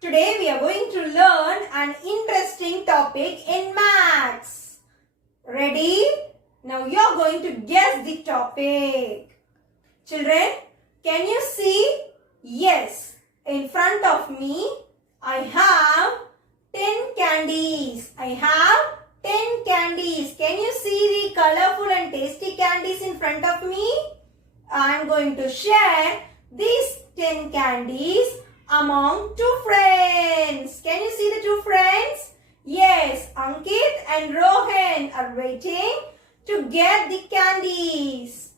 Today we are going to learn an interesting topic in maths. Ready? Now you are going to guess the topic. Children, can you see? Yes, in front of me I have 10 candies. I have 10 candies. Can you see the colorful and tasty candies in front of me? I am going to share these 10 candies among two friends. Can you see the two friends? Yes, Ankit and Rohan are waiting to get the candies.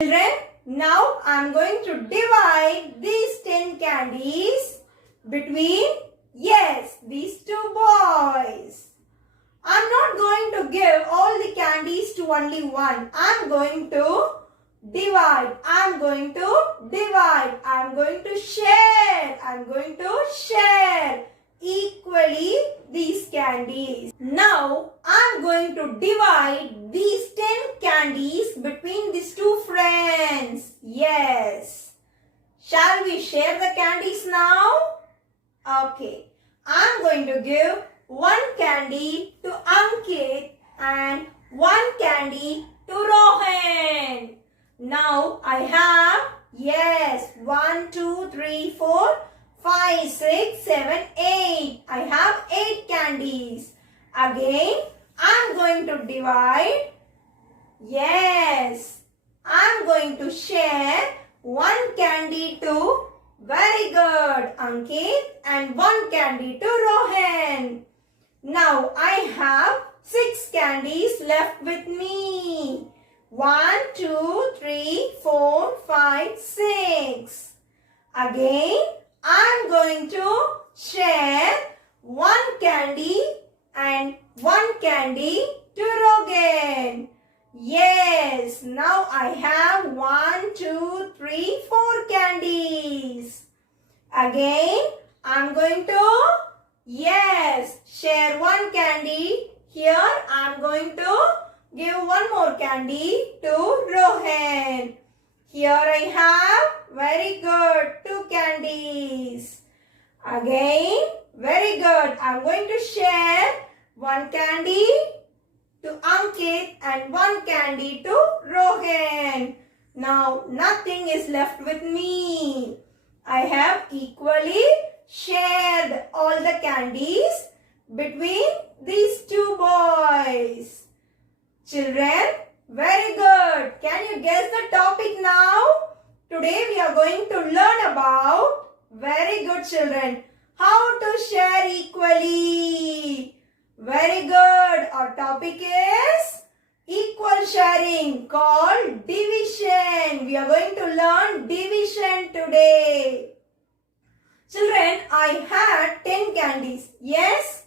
Children, now I am going to divide these 10 candies between, these two boys. I am not going to give all the candies to only one. I am going to divide. I am going to share equally these candies. Now I am going to divide these 10 candies between these two friends. Yes. Shall we share the candies now? Okay. I am going to give one candy to Ankit and one candy to Rohan. Now I have, 1, 2, 3, 4, 5, 6, 7, 8. I have 8 candies. Again, I am going to divide. I am going to share one candy to, very good, Ankit, and one candy to Rohan. Now I have 6 candies left with me. 1, 2, 3, 4, 5, 6. Again, I am going to share one candy and one candy to Rohan. Yes, now I have 1, 2, 3, 4 candies. Again, I am going to, share one candy. Here, I am going to give one more candy to Rohan. Here I have, very good, 2 candies. Again, very good. I am going to share one candy to Ankit and one candy to Rohan. Now, nothing is left with me. I have equally shared all the candies between these two boys. Children, very good. Can you guess the topic now? Today we are going to learn about, very good children, how to share equally. Very good. Our topic is equal sharing called division. We are going to learn division today. Children, I had 10 candies. Yes?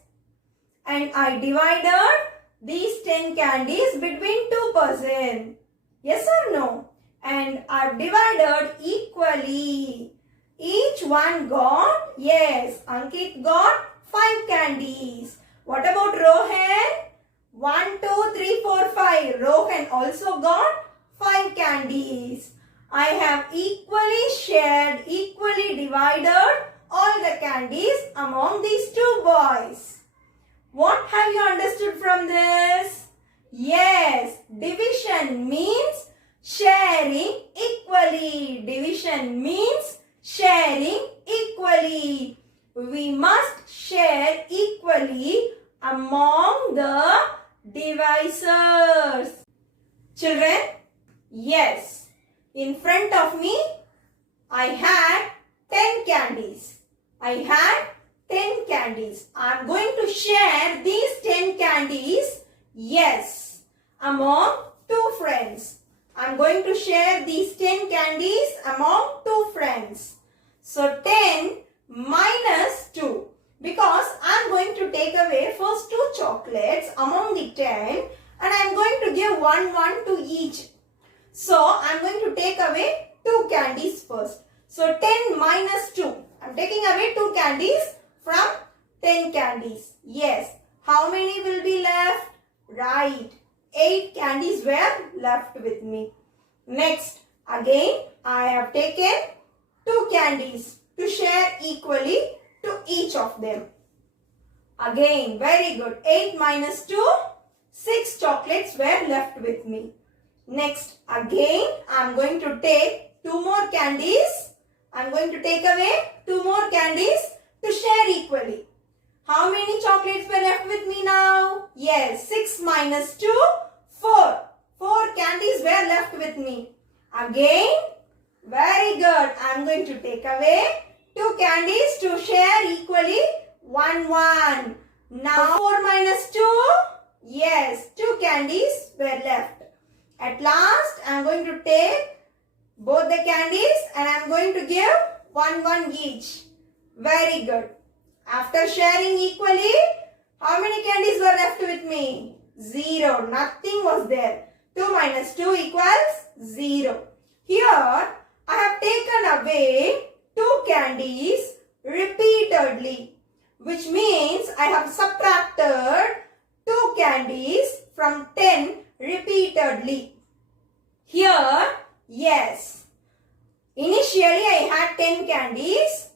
And I divided these 10 candies between 2 persons. Yes or no? And I've divided equally. Each one got, Ankit got 5 candies. What about Rohan? 1, 2, 3, 4, 5. Rohan also got 5 candies. I have equally shared, equally divided all the candies among these two boys. What have you understood from this? Yes, division means sharing equally. Division means sharing equally. We must share equally among the divisors. Children, yes, in front of me I had 10 candies. I am going to share these 10 candies, among 2 friends. I am going to share these 10 candies among 2 friends. So 10 minus 2. Because I am going to take away first 2 chocolates among the 10 and I am going to give one to each. So I am going to take away 2 candies first. So 10 minus 2. I am taking away 2 candies from 10 candies. Yes. How many will be left? Right. 8 candies were left with me. Next, again I have taken 2 candies to share equally to each of them. Again, very good. 8 minus 2, 6 chocolates were left with me. Next, again, I am going to take 2 more candies. I am going to take away 2 more candies to share equally. How many chocolates were left with me now? Yes, 6 minus 2, 4. 4 candies were left with me. Again, very good. I am going to take away 2 candies to share equally. 1, 1. Now 4 minus 2. Yes, 2 candies were left. At last, I am going to take both the candies and I am going to give 1, 1 each. Very good. After sharing equally, how many candies were left with me? 0. Nothing was there. 2 minus 2 equals 0. Here, I have taken away 2 candies repeatedly, which means I have subtracted 2 candies from 10 repeatedly. Here, yes, initially I had 10 candies.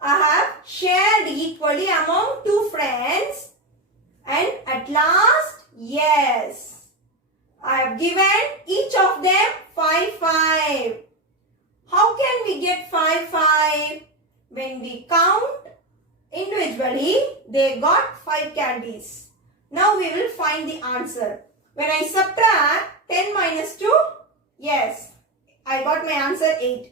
I have shared equally among 2 friends, and at last, yes, I have given each of them 5, 5. How can we get 5, 5? When we count individually, they got 5 candies. Now we will find the answer. When I subtract 10 minus 2, yes, I got my answer 8.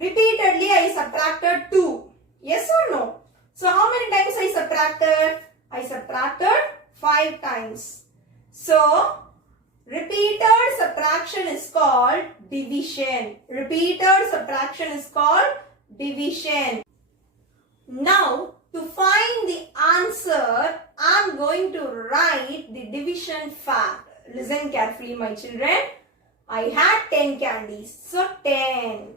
Repeatedly I subtracted 2. Yes or no? So how many times I subtracted? I subtracted 5 times. So repeated subtraction is called division. Repeated subtraction is called division. Now to find the answer, I am going to write the division fact. Listen carefully, my children. I had 10 candies. So 10.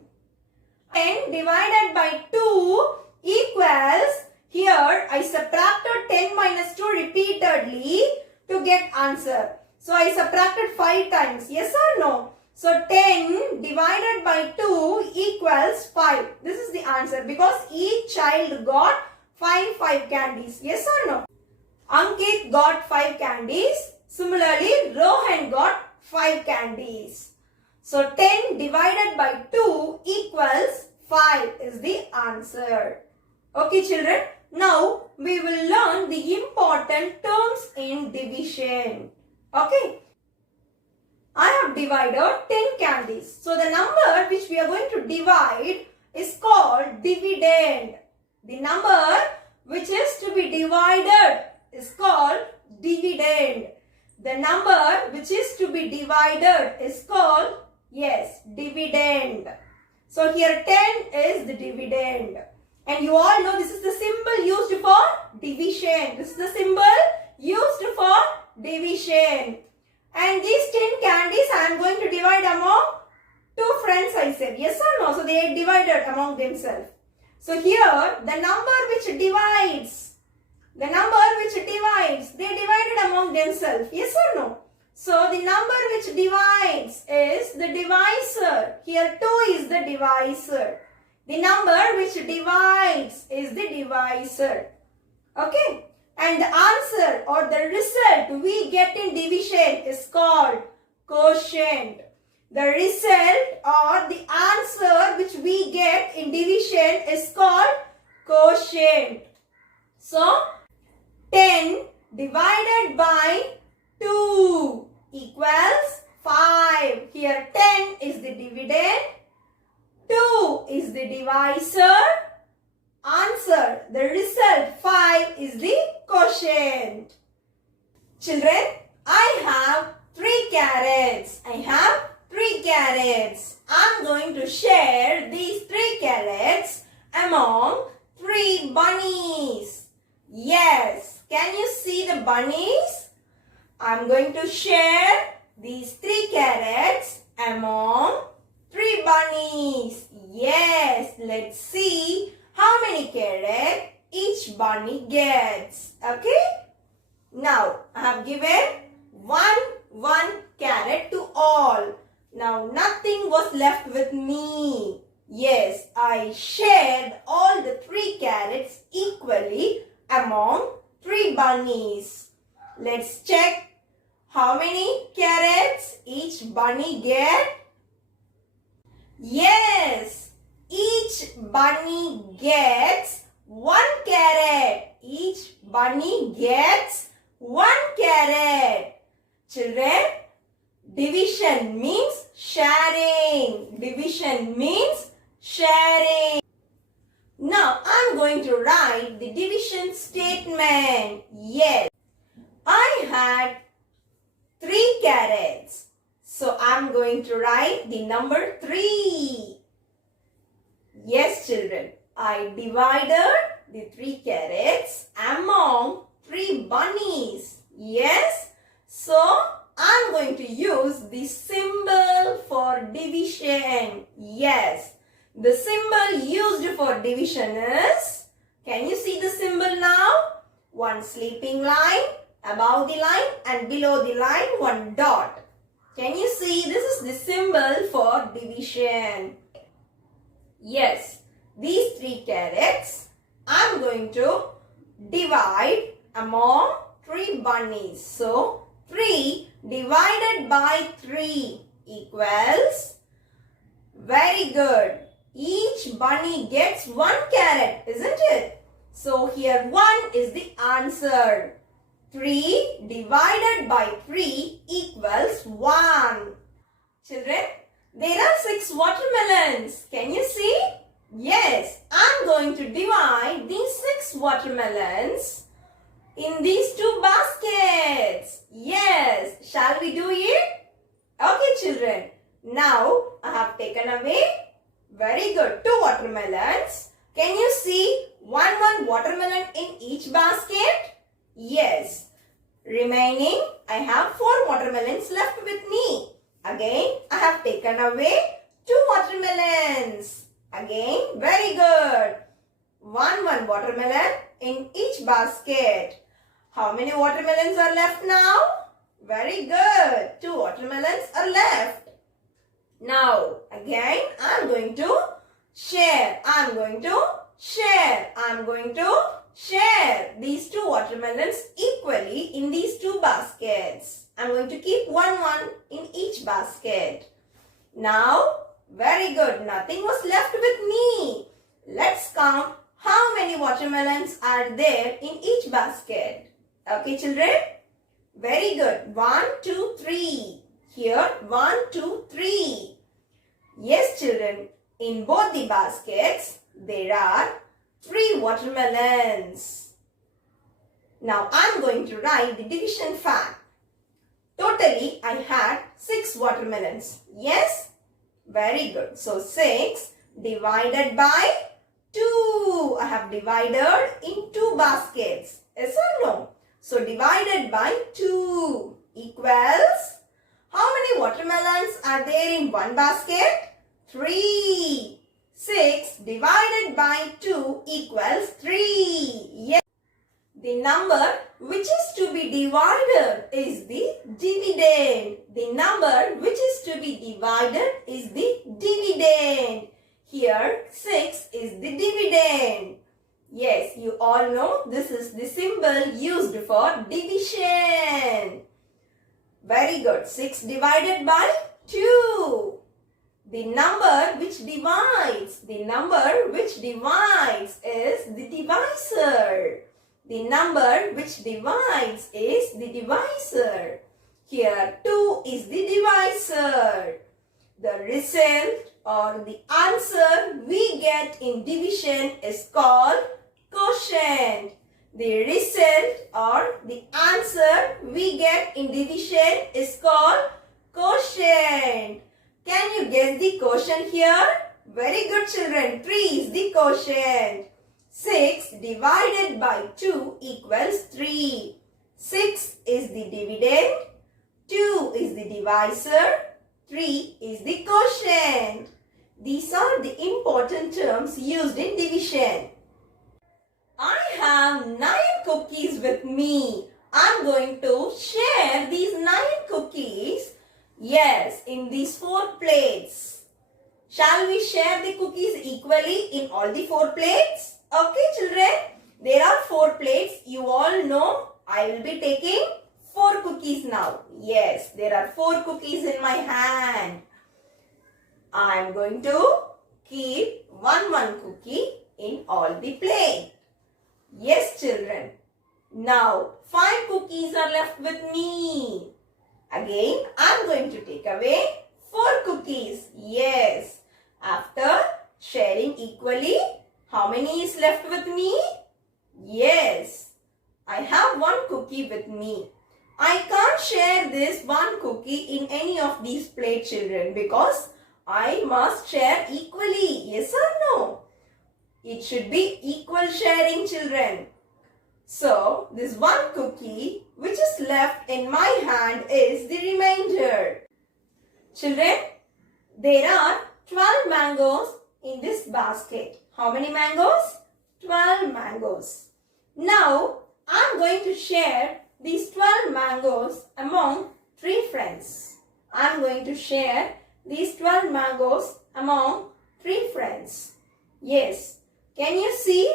10 divided by 2 equals, here I subtracted 10 minus 2 repeatedly to get answer. So I subtracted 5 times. Yes or no? So 10 divided by 2 equals 5. This is the answer because each child got 5 candies. Yes or no? Ankit got 5 candies. Similarly, Rohan got 5 candies. So 10 divided by 2 equals 5 is the answer. Okay children, now we will learn the important terms in division. Okay. I have divided 10 candies. So the number which we are going to divide is called dividend. The number which is to be divided is called dividend. The number which is to be divided is called, yes, dividend. So here 10 is the dividend. And you all know this is the symbol used for division. This is the symbol used for division. And these 10 candies I am going to divide among 2 friends, I said. Yes or no? So they divided among themselves. So here the number which divides, they divided among themselves. Yes or no? So the number which divides is the divisor. Here 2 is the divisor. The number which divides is the divisor. Okay. And the answer or the result we get in division is called quotient. The result or the answer which we get in division is called quotient. So 10 divided by 2 equals 5. Here 10 is the dividend. 2 is the divisor. Answer, the result 5 is the quotient. Children, I have 3 carrots. I'm going to share these 3 carrots among 3 bunnies. Yes, can you see the bunnies? I'm going to share these 3 carrots among 3 bunnies. Yes, let's see how many carrots each bunny gets. Okay? Now, I have given one carrot to all. Now, nothing was left with me. Yes, I shared all the 3 carrots equally among 3 bunnies. Let's check how many carrots each bunny get. Yes, each bunny gets 1 carrot. Each bunny gets 1 carrot. Children, division means sharing. Division means sharing. Now, I'm going to write the division statement. Yes, I had 3 carrots. So, I'm going to write the number 3. Yes, children, I divided the 3 carrots among 3 bunnies. Yes, so I'm going to use the symbol for division. Yes, the symbol used for division is, can you see the symbol now? 1 sleeping line, above the line and below the line 1 dot. Can you see? This is the symbol for division. Yes, these 3 carrots I'm going to divide among 3 bunnies. So, 3 divided by 3 equals, very good. Each bunny gets 1 carrot, isn't it? So, here 1 is the answer. 3 divided by 3 equals 1. Children, there are 6 watermelons. Can you see? Yes, I'm going to divide these 6 watermelons in these 2 baskets. Yes, shall we do it? Okay, children. Now, I have taken away, very good, 2 watermelons. Can you see one watermelon in each basket? Yes. Remaining, I have 4 watermelons left with me. Again, I have taken away 2 watermelons. Again, very good. One watermelon in each basket. How many watermelons are left now? Very good. 2 watermelons are left. Now, again, I'm going to share. I'm going to share these 2 watermelons equally in these 2 baskets. I'm going to keep one in each basket. Now, very good. Nothing was left with me. Let's count how many watermelons are there in each basket. Okay, children? Very good. 1, 2, 3. Here, 1, 2, 3. Yes, children. In both the baskets, there are 3 watermelons. Now, I'm going to write the division fact. Totally, I had 6 watermelons. Yes? Very good. So, 6 divided by 2. I have divided in 2 baskets. Yes or no? So, divided by 2 equals, how many watermelons are there in one basket? 3. 6 divided by 2 equals 3. Yes. The number which is to be divided is the dividend. The number which is to be divided is the dividend. Here 6 is the dividend. Yes, you all know this is the symbol used for division. Very good. 6 divided by 2. The number which divides. The number which divides is the divisor. The number which divides is the divisor. Here 2 is the divisor. The result or the answer we get in division is called quotient. The result or the answer we get in division is called quotient. Can you guess the quotient here? Very good, children. 3 is the quotient. 6 divided by 2 equals 3. 6 is the dividend. 2 is the divisor. 3 is the quotient. These are the important terms used in division. I have 9 cookies with me. I'm going to share these 9 cookies. Yes, in these 4 plates. Shall we share the cookies equally in all the 4 plates? Okay, children. There are 4 plates. You all know I will be taking 4 cookies now. Yes, there are 4 cookies in my hand. I am going to keep one cookie in all the plate. Yes, children. Now, 5 cookies are left with me. Again, I am going to take away 4 cookies. Yes. After sharing equally, how many is left with me? Yes. I have 1 cookie with me. I can't share this 1 cookie in any of these plate, children, because I must share equally. Yes or no? It should be equal sharing, children. So, this 1 cookie which is left in my hand is the remainder. Children, there are 12 mangoes in this basket. How many mangoes? 12 mangoes. Now, I am going to share these 12 mangoes among 3 friends. I am going to share these 12 mangoes among 3 friends. Yes. Can you see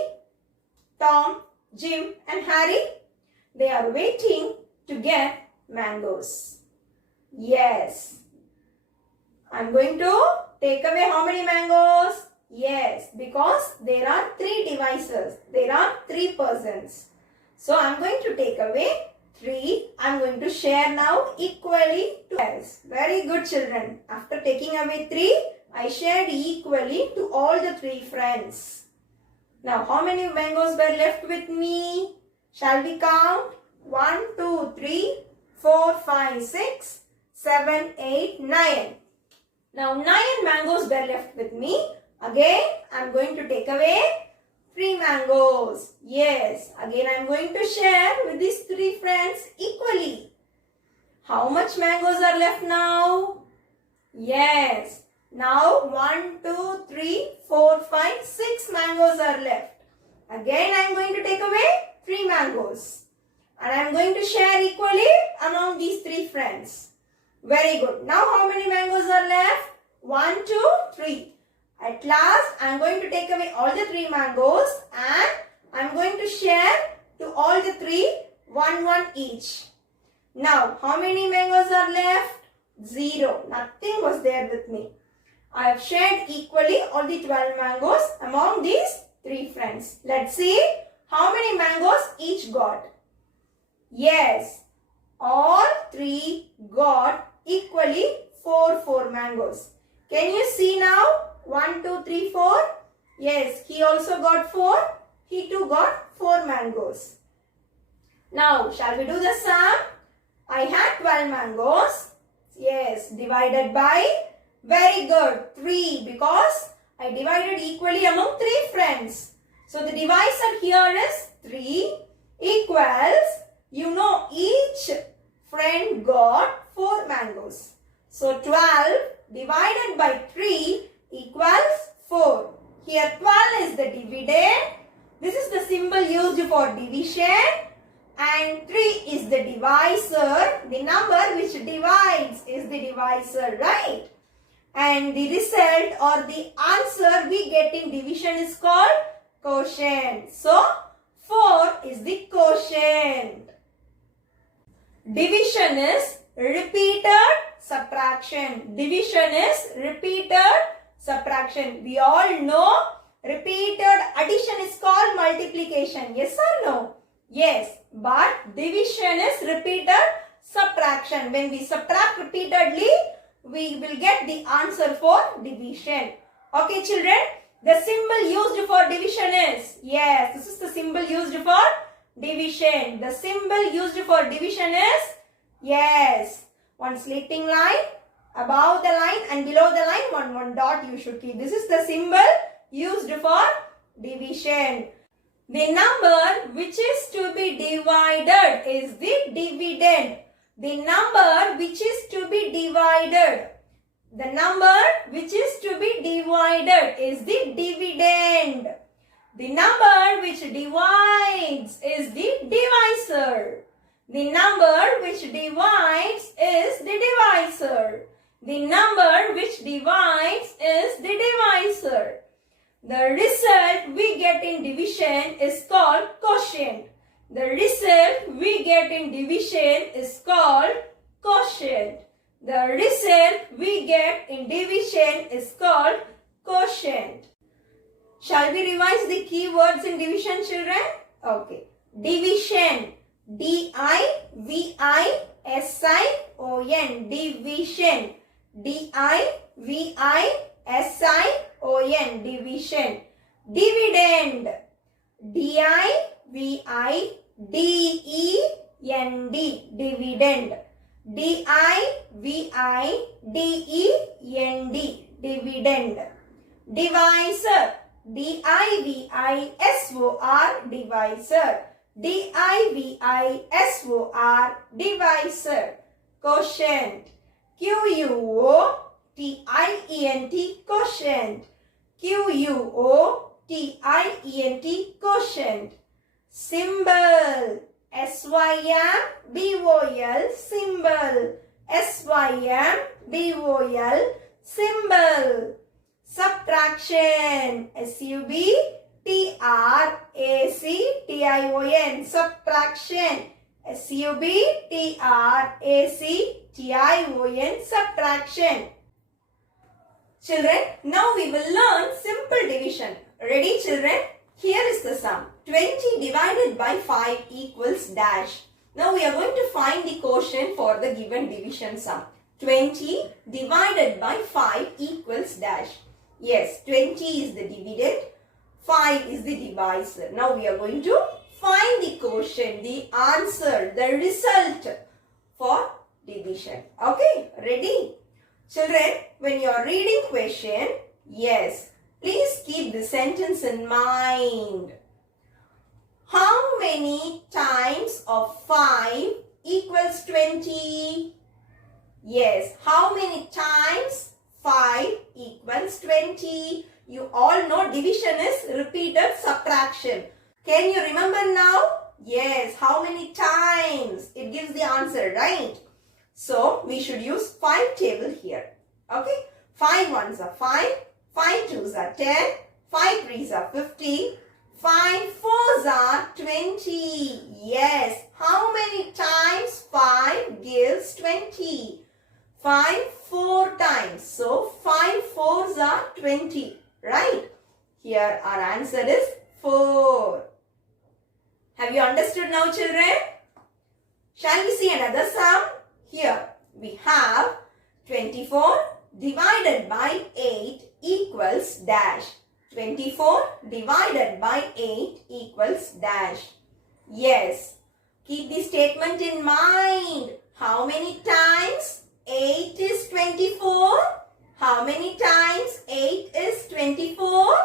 Tom, Jim and Harry? They are waiting to get mangoes. Yes. I am going to take away how many mangoes? Yes, because there are 3 devices. There are 3 persons. So I am going to take away 3. I am going to share now equally to us. Very good, children. After taking away 3, I shared equally to all the 3 friends. Now, how many mangoes were left with me? Shall we count? 1, 2, 3, 4, 5, 6, 7, 8, 9. Now, 9 mangoes were left with me. Again, I am going to take away 3 mangoes. Yes, again I am going to share with these 3 friends equally. How much mangoes are left now? Yes. Now 1, 2, 3, 4, 5, 6 mangoes are left. Again I am going to take away 3 mangoes. And I am going to share equally among these 3 friends. Very good. Now how many mangoes are left? 1, 2, 3. At last I am going to take away all the 3 mangoes and I am going to share to all the 3 1 each. Now how many mangoes are left? 0. Nothing was there with me. I have shared equally all the 12 mangoes among these 3 friends. Let's see how many mangoes each got. Yes, all 3 got equally 4 mangoes. Can you see now? 1, 2, 3, 4. Yes, he also got 4. He too got 4 mangoes. Now, shall we do the sum? I had 12 mangoes. Yes, divided by, very good, 3, because I divided equally among 3 friends. So, the divisor here is 3 equals, you know, each friend got 4 mangoes. So, 12 divided by 3 equals 4. Here 12 is the dividend. This is the symbol used for division. And 3 is the divisor. The number which divides is the divisor, right? And the result or the answer we get in division is called quotient. So, 4 is the quotient. Division is repeated subtraction. Division is repeated subtraction. We all know repeated addition is called multiplication. Yes or no? Yes. But division is repeated subtraction. When we subtract repeatedly, we will get the answer for division. Okay, children? The symbol used for division is, yes, this is the symbol used for division. The symbol used for division is, yes, one slitting line, above the line and below the line, one dot you should keep. This is the symbol used for division. The number which is to be divided is the dividend. The number which is to be divided. The number which is to be divided is the dividend. The number which divides is the divisor. The number which divides is the divisor. The number which divides is the divisor. The result we get in division is called quotient. The result we get in division is called quotient. The result we get in division is called quotient. Shall we revise the key words in division, children? Okay. Division. D-I-V-I-S-I-O-N. Division. D-I-V-I-S-I-O-N. Division. Dividend. D-I-V-I-D-E-N-D. Dividend. D-I-V-I-D-E-N-D. Dividend. Divisor. D-I-V-I-S-O-R. Divisor. D-I-V-I-S-O-R. Divisor. Quotient. Q-U-O-T-I-E-N-T. Quotient. Q-U-O-T-I-E-N-T. Quotient. Symbol. S-Y-M-B-O-L. Symbol. S-Y-M-B-O-L. Symbol. Subtraction. S-U-B-T-R-A-C-T-I-O-N. Subtraction. S-U-B-T-R-A-C-T-I-O-N. Subtraction. Children, now we will learn simple division. Ready, children? Here is the sum. 20 divided by 5 equals dash. Now we are going to find the quotient for the given division sum. 20 divided by 5 equals dash. Yes, 20 is the dividend, 5 is the divisor. Now we are going to find the quotient, the answer, the result for division. Okay, ready? Children, when you are reading question, yes, please keep the sentence in mind. How many times of 5 equals 20? Yes, how many times 5 equals 20? You all know division is repeated subtraction. Can you remember now? Yes, how many times? It gives the answer, right? So, we should use 5 table here. Okay? 5 ones are 5, 5 twos are 10, 5 threes are 50, 5 fours are 20. Yes, how many times 5 gives 20? 5 4 times. So, 5 fours are 20. Right? Here our answer is 4. Have you understood now, children? Shall we see another sum? Here we have 24 divided by 8 equals dash. 24 divided by 8 equals dash. Yes. Keep the statement in mind. How many times 8 is 24? How many times 8 is 24?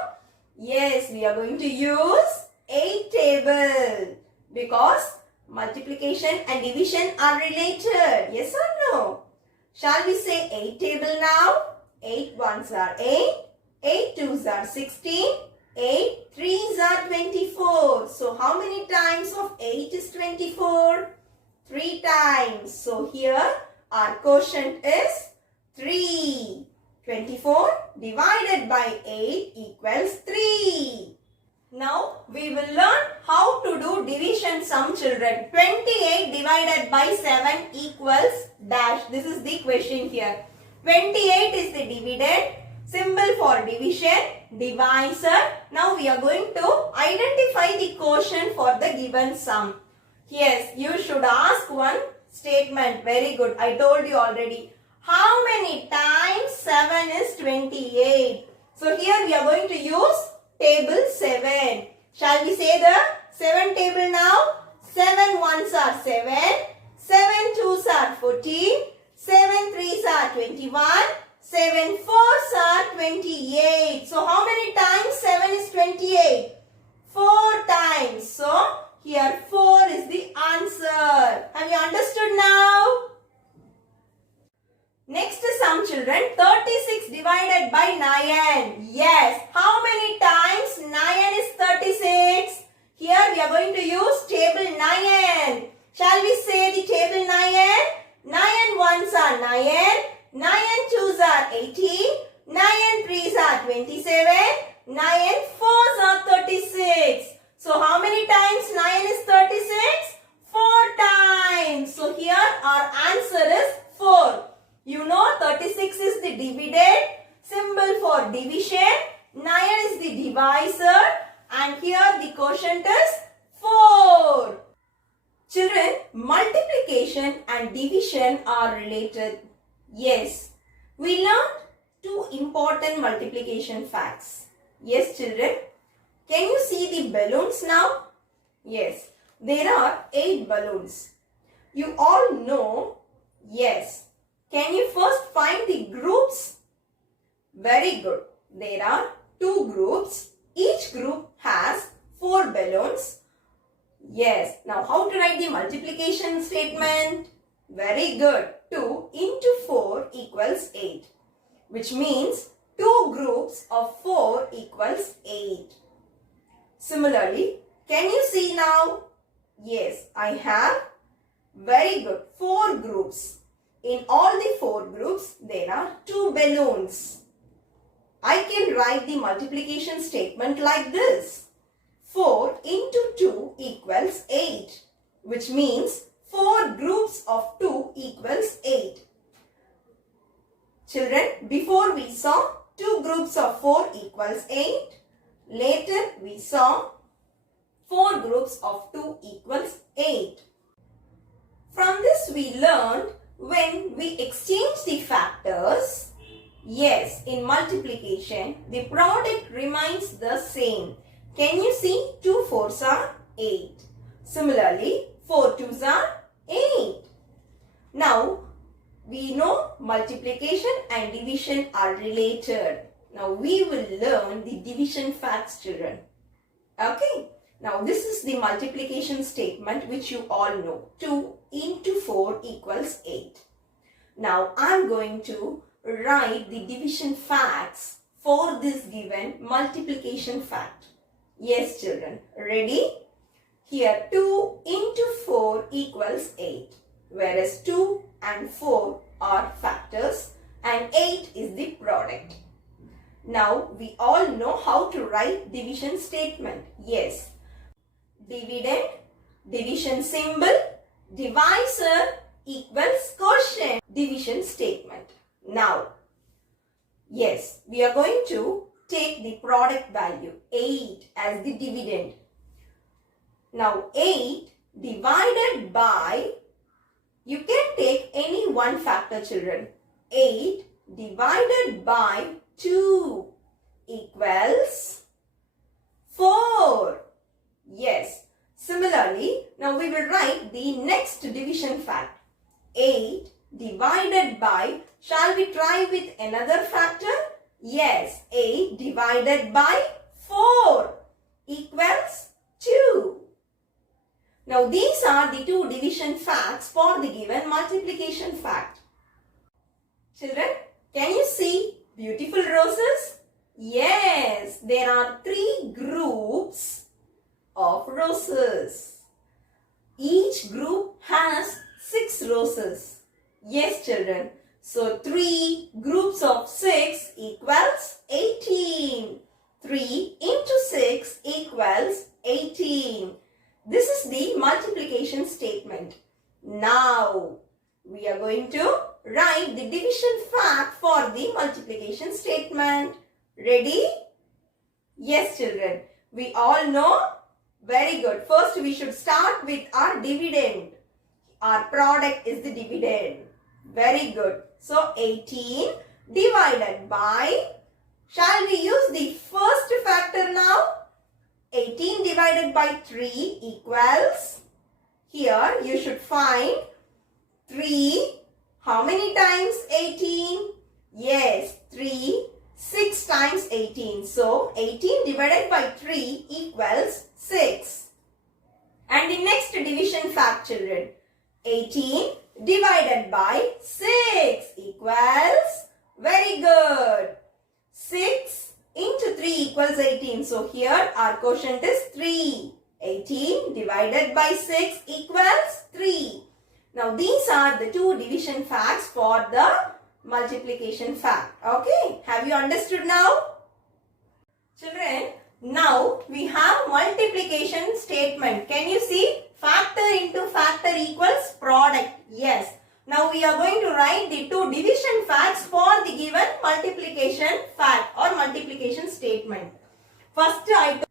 Yes, we are going to use 8 table because multiplication and division are related. Yes or no? Shall we say 8 table now? 8 ones are 8, 8 twos are 16, 8 threes are 24. So how many times of 8 is 24? 3 times. So here our quotient is 3. 24 divided by 8 equals 3. Now we will learn how to do division sum, children. 28 divided by 7 equals dash. This is the question here. 28 is the dividend. Symbol for division, divisor. Now we are going to identify the quotient for the given sum. Yes, you should ask one statement. Very good. I told you already. How many times 7 is 28? So here we are going to use table 7. Shall we say the 7 table now? 7 ones are 7, 7 twos are 14, 7 threes are 21, 7 fours are 28. So how many times 7 is 28? 4 times. So here 4 is the answer. Have you understood now? Next sum, children. 36 divided by 9. Yes. How many times 9 is 36? Here we are going to use table 9. Shall we say the table 9? 9 ones are 9. 9 27. 9 4s are 36. So how many times 9 is 36? 4 times. So here our answer is 4. You know 36 is the dividend symbol for division. 9 is the divisor. And here the quotient is 4. Children, multiplication and division are related. Yes, we learned two important multiplication facts. Yes, children. Can you see the balloons now? Yes, there are 8 balloons. You all know? Yes. Can you first find the groups? Very good. There are 2 groups. Each group has 4 balloons. Yes. Now, how to write the multiplication statement? Very good. 2 into 4 equals 8. Which means 2 groups of 4 equals 8. Similarly, can you see now? Yes, I have. Very good. 4 groups. In all the 4 groups, there are 2 balloons. I can write the multiplication statement like this. 4 into 2 equals 8. Which means 4 groups of 2 equals 8. Children, before we saw 2 groups of 4 equals 8. Later we saw 4 groups of 2 equals 8. From this we learned when we exchange the factors, yes, in multiplication, the product remains the same. Can you see 2 4s are 8. Similarly, 4 2s are 8. Now, we know multiplication and division are related. Now, we will learn the division facts, children. Okay. Now, this is the multiplication statement which you all know. 2 into 4 equals 8. Now, I am going to write the division facts for this given multiplication fact. Yes, children. Ready? Here, 2 into 4 equals 8. Whereas 2 and 4 are factors and 8 is the product. Now, we all know how to write division statement. Yes. Dividend, division symbol, divisor equals quotient. Division statement. Now, yes, we are going to take the product value 8 as the dividend. Now, 8 divided by, you can take any one factor, children. 8 divided by 2 equals 4. Yes. Similarly, now we will write the next division fact. 8 divided by, shall we try with another factor? Yes. 8 divided by 4 equals 2. Now these are the two division facts for the given multiplication fact. Children, can you see beautiful roses? Yes, there are 3 groups of roses. Each group has 6 roses. Yes, children. So 3 groups of 6 equals 18. 3 into 6 equals 18. This is the multiplication statement. Now, we are going to write the division fact for the multiplication statement. Ready? Yes, children. We all know? Very good. First, we should start with our dividend. Our product is the dividend. Very good. So, 18 divided by, shall we use the first factor now? 18 divided by 3 equals, here you should find 3, how many times 18? Yes, 3, 6 times 18. So, 18 divided by 3 equals 6. And the next division fact, children, 18 divided by 6 equals, very good, 6 into 3 equals 18. So, here our quotient is 3. 18 divided by 6 equals 3. Now, these are the two division facts for the multiplication fact. Okay, have you understood now? Children, now we have multiplication statement. Can you see? Factor into factor equals product. Yes. Now we are going to write the two division facts for the given multiplication fact or multiplication statement. First item,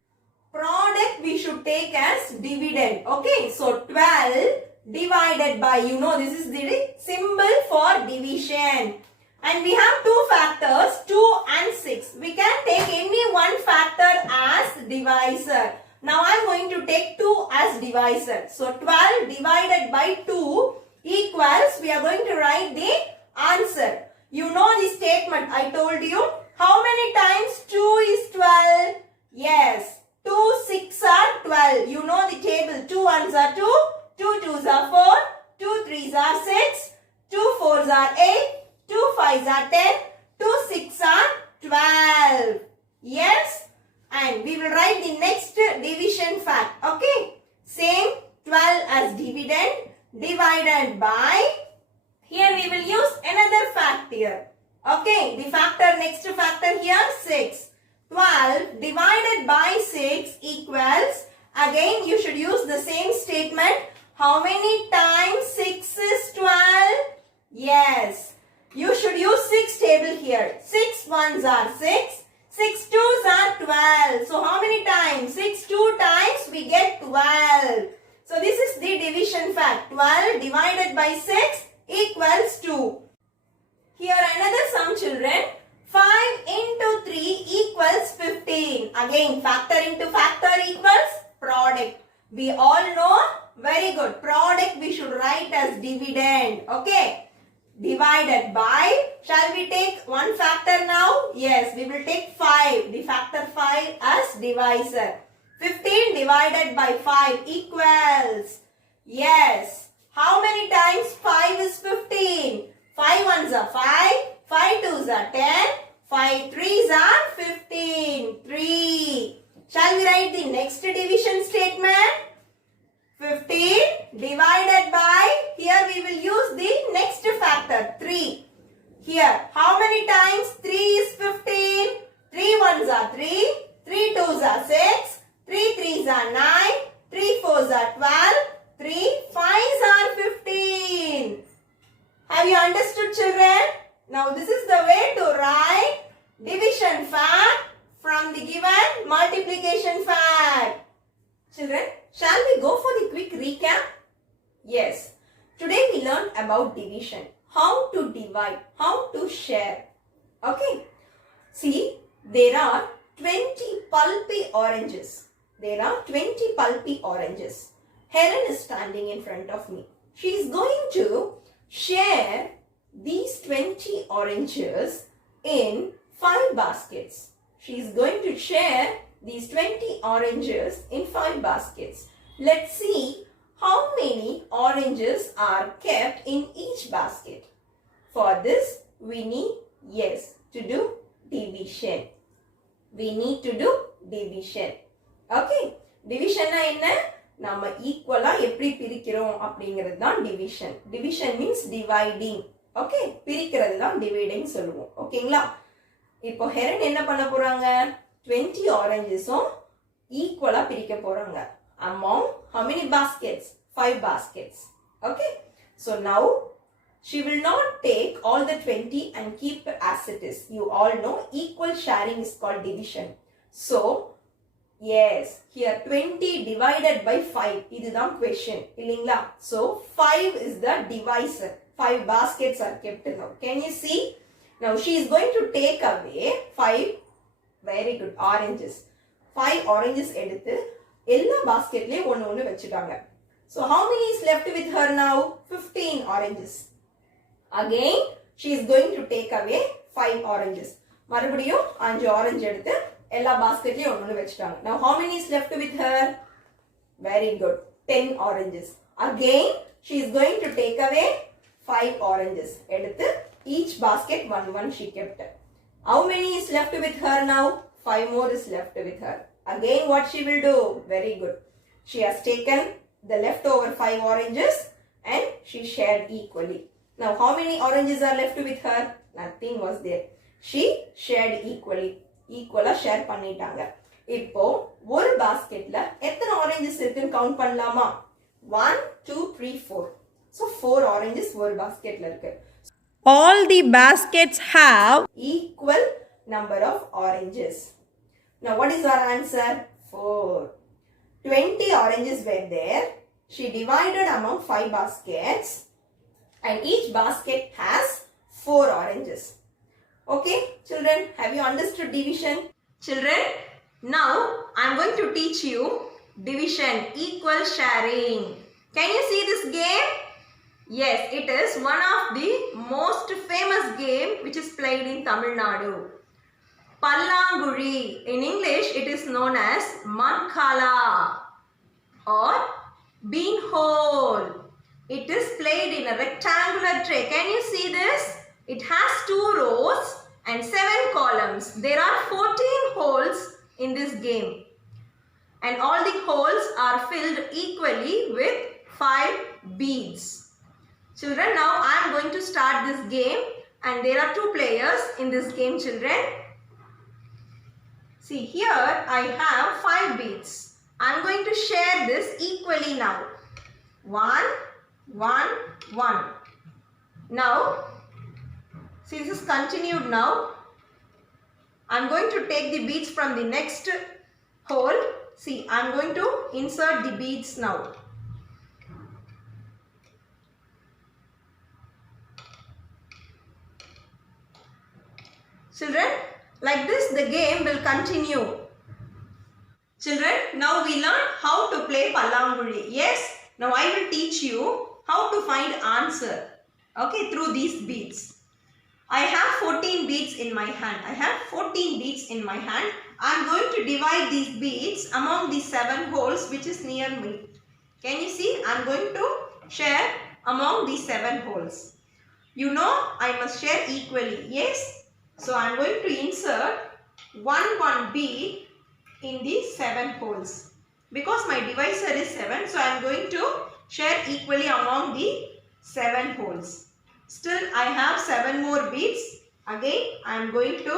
product we should take as dividend. Okay, so 12 divided by, you know, this is the symbol for division. And we have two factors, 2 and 6. We can take any one factor as divisor. Now I am going to take 2 as divisor. So 12 divided by 2 equals, we are going to write the answer. You know the statement I told you. How many times 2 is 12? Yes. 2 6 are 12. You know the table. 2 1s are 2. 2 2s are 4. 2 3s are 6. 2 4s are 8. 2 5s are 10. 2 6 are 12. Yes. And we will write the next division fact. Okay. Same 12 as dividend divided by. Here we will use another fact here. Okay. The factor, next factor here 6. 12 divided by 6 equals. Again you should use the same statement. How many times 6 is 12? Yes. You should use 6 table here. 6 1s are 6. 6 2s are 12. So how many times? 6 2 times we get 12. So this is the division fact. 12 divided by 6 equals 2. Here another sum, children. 5 into 3 equals 15. Again factor into factor equals product. We all know. Very good. Product we should write as dividend. Okay. Divided by, shall we take one factor now? Yes, we will take 5, the factor 5 as divisor. 15 divided by 5 equals, yes, how many times 5 is 15? 5 1s are 5, 5 2s are 10, 5 3s are 15, 3. Shall we write the next division statement? 15 divided by, here we will use the next factor 3. Here, how many times 3 is 15? 3 1s are 3, 3 2s are 6, 3 3s are 9, 3 4s are 12, 3 5s are 15. Have you understood, children? Now this is the way to write division fact from the given multiplication fact. Children, shall we go for the quick recap? Yes. Today we learned about division. How to divide, how to share. Okay. See, there are 20 pulpy oranges. There are 20 pulpy oranges. Helen is standing in front of me. She is going to share these 20 oranges in 5 baskets. She is going to share these 20 oranges in 5 baskets. Let's see how many oranges are kept in each basket. For this, we need, yes, to do division. We need to do division. Okay. Division na enna? Nama equal ah eppadi pirikirom அப்படிங்கிறது தான் division. Division means dividing. Okay. பிரிக்கிறது தான் dividing சொல்லுவோம். ஓகேங்களா? இப்போ Heron என்ன பண்ண போறாங்க? 20 orangesம் equal ah பிரிக்க போறாங்க. Among how many baskets? 5 baskets. Okay. So now she will not take all the 20 and keep as it is. You all know equal sharing is called division. So yes, here 20 divided by 5. இதுதான் question. இல்லீங்களா? So 5 is the divisor. 5 baskets are kept now. Can you see? Now she is going to take away 5 very good oranges. 5 oranges எடுத்து எல்லா basketலயே ஒன்னு வெச்சிட்டாங்க. So how many is left with her now? 15 oranges. Again she is going to take away 5 oranges. மறுபடியும் 5 orange எடுத்து எல்லா basketலயே ஒன்னு வெச்சிட்டாங்க. Now how many is left with her? Very good. 10 oranges. Again she is going to take away 5 oranges. எடுத்து each basket one she kept. How many is left with her now? 5 more is left with her. Again what she will do? Very good. She has taken the leftover 5 oranges and she shared equally. Now how many oranges are left with her? Nothing was there. She shared equally. ஈக்குவலா share பண்ணிட்டாங்க. இப்போ ஒரு பாஸ்கெட்ல எத்தனை oranges இருக்குன்னு count பண்ணலாமா? 1 2 3 4. So 4 oranges ஒரு பாஸ்கெட்ல இருக்கு. All the baskets have equal number of oranges. Now what is our answer? 4. 20 oranges were there. She divided among 5 baskets and each basket has 4 oranges. Okay children, have you understood division? Children, now I am going to teach you division, equal sharing. Can you see this game? Yes, it is one of the most famous game which is played in Tamil Nadu. Pallanguri. In English, it is known as Mankala or bean hole. It is played in a rectangular tray. Can you see this? It has 2 rows and 7 columns. There are 14 holes in this game. And all the holes are filled equally with 5 beads. Children, now I am going to start this game and there are 2 players in this game, children. See, here I have 5 beads. I am going to share this equally now. 1, 1, 1. Now, see, this is continued now. I am going to take the beads from the next hole. See, I am going to insert the beads now. Children, like this the game will continue. Children, now we learn how to play Pallanguri. Yes, now I will teach you how to find answer. Okay, through these beads. I have 14 beads in my hand. I have 14 beads in my hand. I am going to divide these beads among the 7 holes which is near me. Can you see? I am going to share among these 7 holes. You know I must share equally. Yes. So I am going to insert 1 bead in these 7 holes. Because my divisor is 7, so I am going to share equally among the 7 holes. Still I have 7 more beads. Again I am going to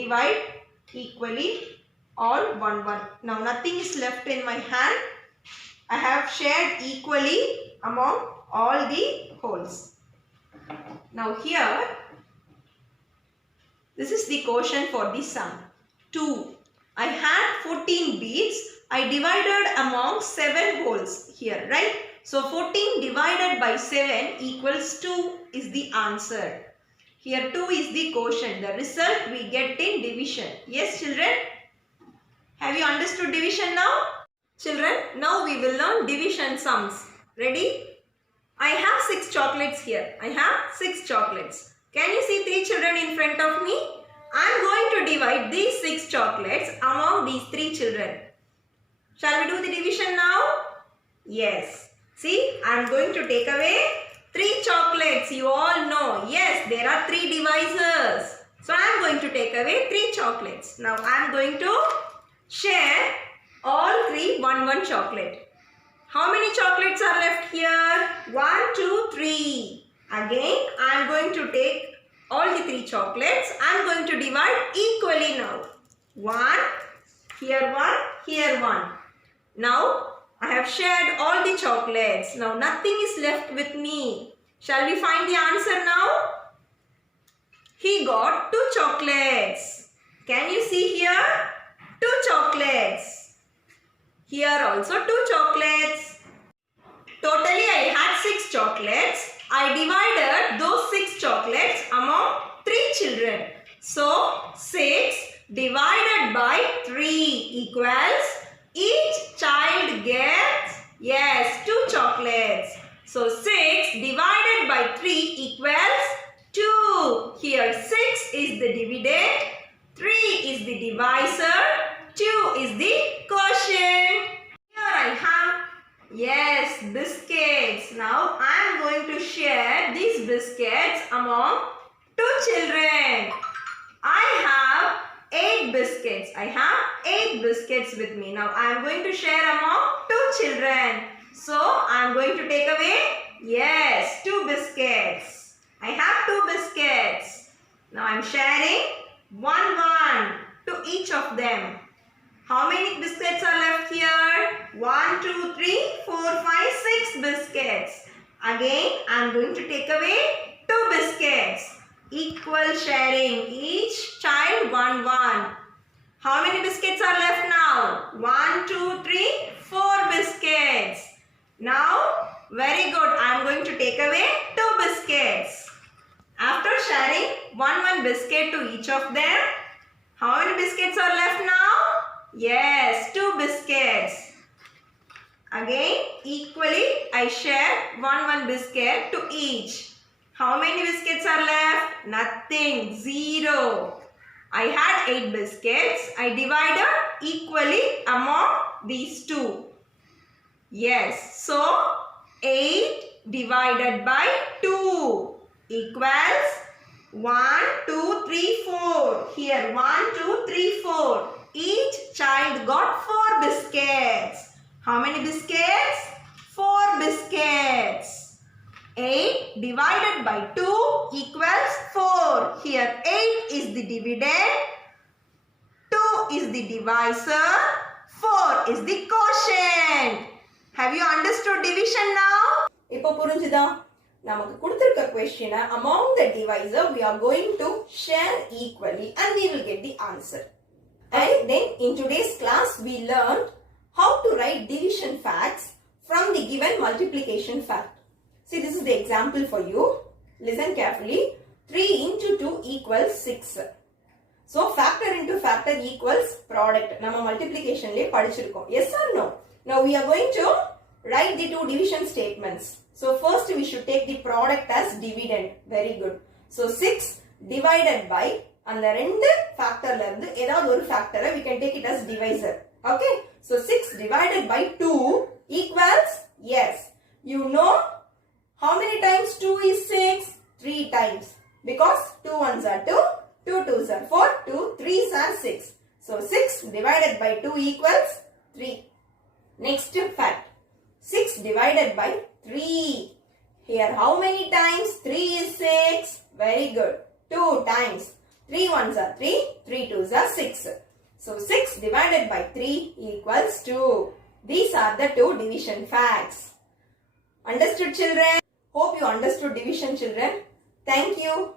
divide equally all 1. Now nothing is left in my hand. I have shared equally among all the holes. Now here, this is the quotient for the sum. 2. I had 14 beads. I divided among 7 holes here, right? So 14 divided by 7 equals 2 is the answer. Here 2 is the quotient. The result we get in division. Yes children? Have you understood division now? Children, now we will learn division sums. Ready? I have 6 chocolates here. I have 6 chocolates. Can you see 3 children in front of me? I am going to divide these 6 chocolates among these 3 children. Shall we do the division now? Yes. See, I am going to take away 3 chocolates. You all know. Yes, there are 3 divisors. So I am going to take away 3 chocolates. Now I am going to share all 3 1 chocolate. How many chocolates are left here? 1, 2, 3. Again, I am going to take all the 3 chocolates. I am going to divide equally now. 1, here 1, here 1. Now, I have shared all the chocolates. Now, nothing is left with me. Shall we find the answer now? He got 2 chocolates. Can you see here? 2 chocolates. Here also 2 chocolates. Totally, I had 6 chocolates. I divided those 6 chocolates among 3 children. So, 6 divided by 3 equals, each child gets, yes, 2 chocolates. So, 6 divided by 3 equals 2. Here, 6 is the dividend, 3 is the divisor, 2 is the quotient. Here I have, yes, biscuits. Now I am going to share these biscuits among 2 children. I have 8 biscuits. I have 8 biscuits with me. Now I am going to share among 2 children. So I am going to take away, yes, 2 biscuits. I have 2 biscuits. Now I am sharing 1. to each of them. How many biscuits are left here? 1, 2, 3, 4, 5, 6 biscuits. Again, I am going to take away 2 biscuits. Equal sharing. Each child 1, 1. How many biscuits are left now? 1, 2, 3, 4 biscuits. Now, very good. I am going to take away 2 biscuits. After sharing 1 biscuit to each of them, how many biscuits are left now? Yes, 2 biscuits. Again, equally, I share 1 biscuit to each. How many biscuits are left? Nothing. 0. I had 8 biscuits. I divided equally among these 2. Yes. So, 8 divided by 2 equals 1, 2, 3, 4. Here 1, 2, 3, 4. Each child got 4 biscuits. How many biscuits? 4 biscuits. 8 divided by 2 equals 4. Here 8 is the dividend, 2 is the divisor, 4 is the quotient. Have you understood division now? இப்போ புரிஞ்சுதா? நமக்கு கொடுத்திருக்க question among the divisor we are going to share equally and we will get the answer. And then in today's class we learned how to write division facts from the given multiplication fact. See, this is the example for you. Listen carefully. 3 into 2 equals 6. So factor into factor equals product. நம்ம multiplication லே படிச்சிருக்கோம். Yes or no? Now we are going to write the 2 division statements. So first we should take the product as dividend. Very good. So 6 divided by அந்த ரெண்டு factorல இருந்து ஏதாவது ஒரு factor we can take it as divisor. Okay? So 6 divided by 2 equals, yes. You know how many times 2 is 6? 3 times. Because 2 ones are 2, 2 twos are 4, 2 threes are 6. So 6 divided by 2 equals 3. Next fact. 6 divided by 3. Here how many times? 3 is 6. Very good. 2 times. 3 ones are 3, 3 twos are 6. So 6 divided by 3 equals 2. These are the 2 division facts. Understood, children? Hope you understood division, children. Thank you.